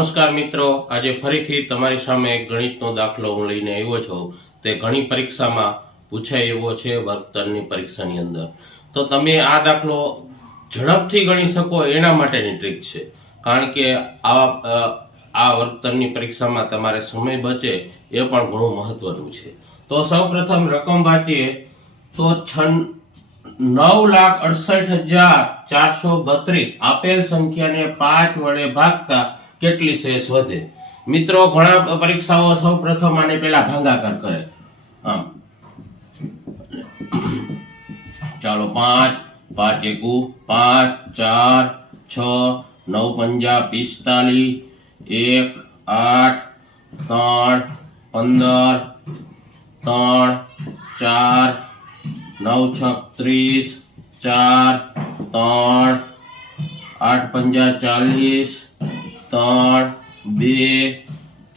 નમસ્કાર મિત્રો, આજે ફરીથી તમારી સામે એક ગણિતનો દાખલો હું લઈને આવ્યો છું. તે ઘણી પરીક્ષામાં પૂછાય એવો છે વર્તનની પરીક્ષાની અંદર. તો તમે આ દાખલો ઝડપથી ગણી શકો એના માટેની ટ્રીક છે. કારણ કે આ વર્તનની પરીક્ષામાં તમારે સમય બચે એ પણ ઘણું મહત્વનું છે. તો સૌપ્રથમ રકમ વાંચીએ તો 9,68,432 આપેલ સંખ્યાને 5 વડે ભાગતા કેટલી શેષ વધે? મિત્રો, ઘણા પરીક્ષાઓ સૌ પ્રથમ આને પેલા ભાગાકાર કરે. આમ ચાલો 5 5 એકુ 5 4 6 9 5 45 1 8 3 15 3 4 9 6 30 4 8 5 40 3 2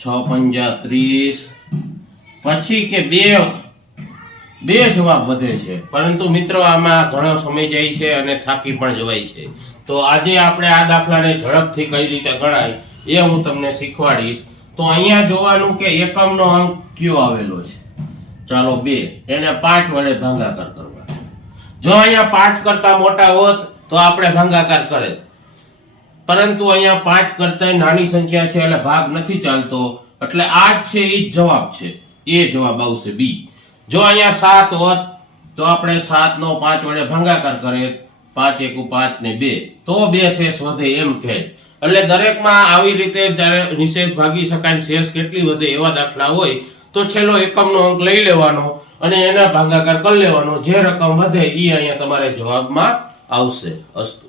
6 5 30 પછી કે બે જવાબ વધે છે, પરંતુ મિત્રો આમાં ઘણો સમય જાય છે અને થાકી પણ જવાય છે. તો આજે આપણે આ દાખલાને ઝડપથી કઈ રીતે ગણાય એ હું તમને શીખવાડીશ. તો અહીંયા જોવાનું કે એકમનો અંક કયો આવેલો છે. ચાલો 2, એને 5 વડે ભાગાકાર કરવા. જો અહીંયા 5 કરતા મોટા હોત તો આપણે ભાગાકાર કરે, પરંતુ અહીંયા 5 કરતા નાની સંખ્યા છે એટલે ભાગ નથી ચાલતો, એટલે આ જ છે એ જ જવાબ છે. એ જવાબ આવશે બી. જો અહીંયા 7 હોત તો આપણે 7 નો 5 વડે ભાગાકાર કરે, 5 એકુ 5 ને 2, તો 2 શેષ વધે એમ કહે. એટલે દરેકમાં આવી રીતે જ્યારે નિશેષ ભાગી શકાય, શેષ કેટલી વધે એવા દાખલા હોય તો છેલ્લો એકમનો અંક લઈ લેવાનો અને એના ભાગાકાર કરી લેવાનો. જે રકમ વધે એ અહીંયા તમારે જવાબમાં આવશે. અસ્તુ.